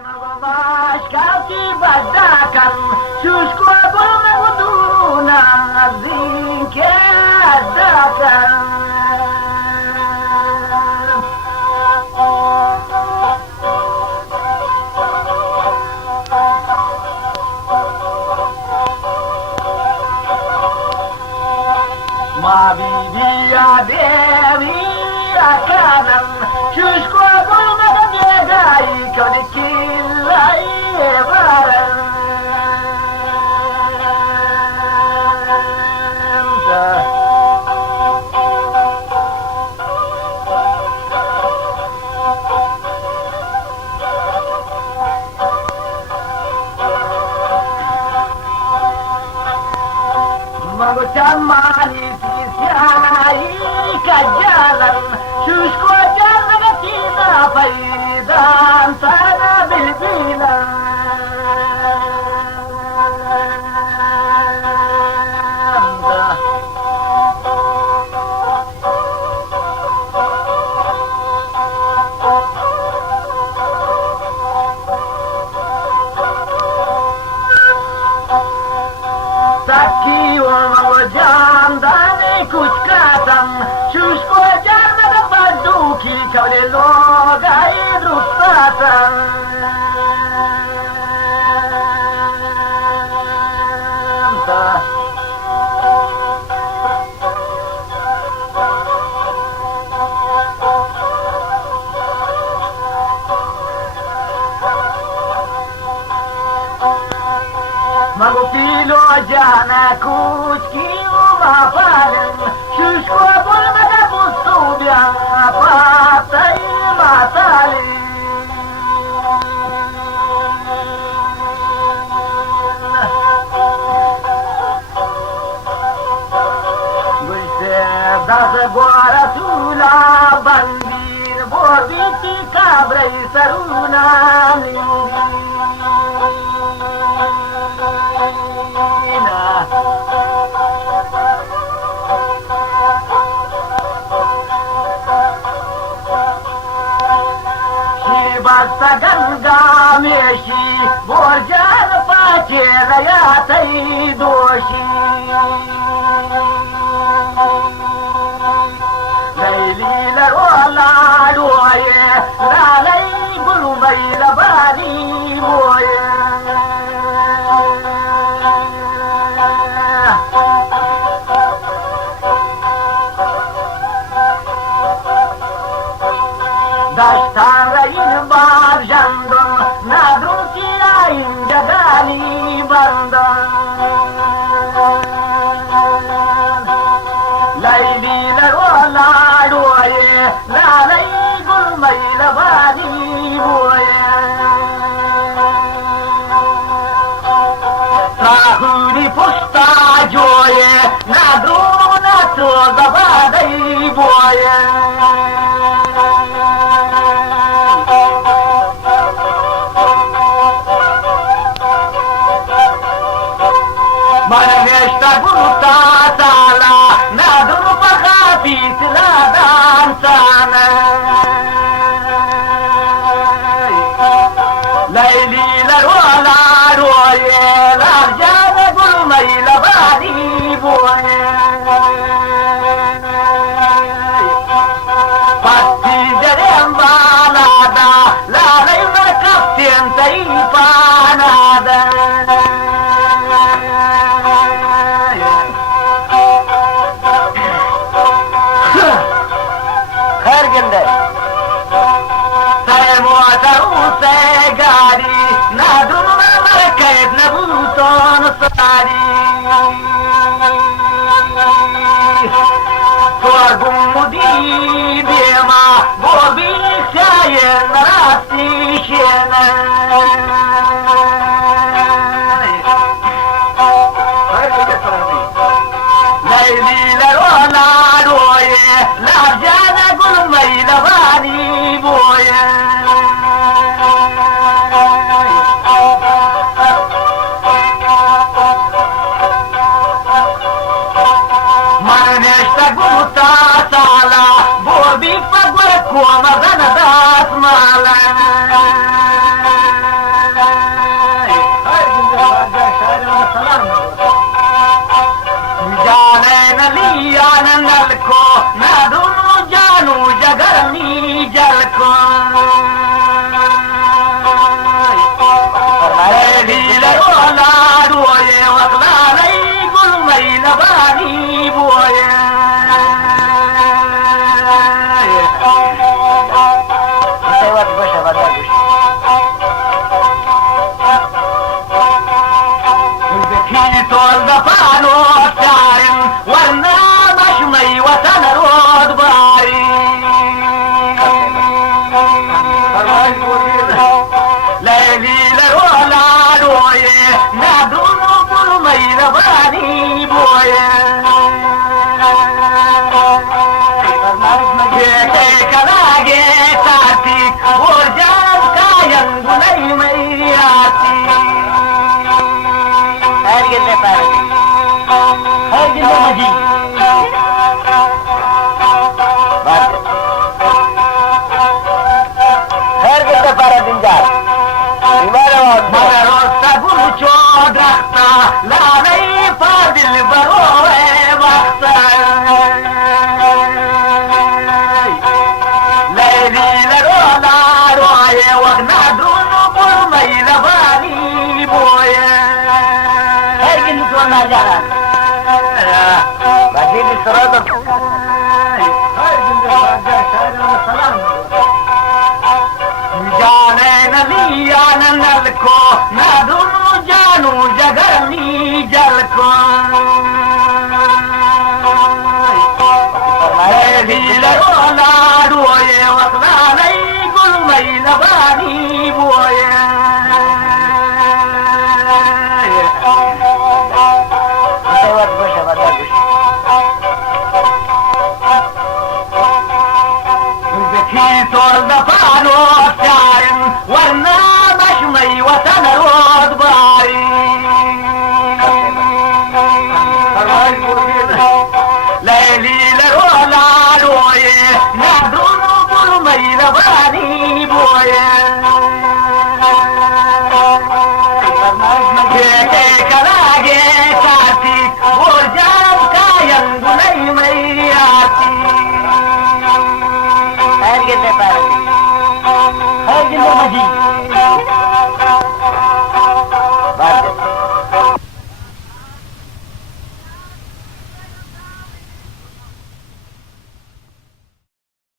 Mașcati badacan, și-și coabul meu duna, zincheadacan. Ma vivia devia canam, și-și coabul meu degai, că ne chilai evaran. Mani fisiai cajalan, și-și gătina faidan sana bilbila. Kuch katam, și-și cogearnă de paduchii, că-au de loga idrustatam. Mago filo jana kuchki uma pagan, și-și coabul mă de bustubia, pata-i matali. Uite, da-se goara tu la bandir, vorbiti cabrei sărunami. Basta ganga meshi, borjar pace raya tai doshi. Laili la rola doye, la lai gulmai la bari boye. Daștara in barjando, na drumția in jagali banda. Laili la rola doye, la lai gulmai la bari boye. Rahuri pusta joye, na druna toda badai boye. Mănăștea bruta tala, n-adru păcapit la danțană. Laili la rola roie, la geană gulmăi la bari boie. Pastidere embalada, la lei la captentă-i panada. Como लैलीला लाडोये नादून गुरुमैल बानी बोये कलागे कार्तिक और जान कायं गुलई मैयाती हर गिरने पर मजी हर गिरने पर दिन जा मरो सबुर चौदरता लालई पादिल बरोए वक्त जाने नलिया नल को नादुनु जानू जगनी जल को लाडोये वकला नहीं गुलमई लबानी बोये तोड़ दफानो प्यारन वरना बशमई वतन रोद बारी लैली लरो लाडोये नादूनु गुलमई लबानी बोये कलागे कार्तिक और जान कायं गुलई मैयाती हर गिरने पर मजी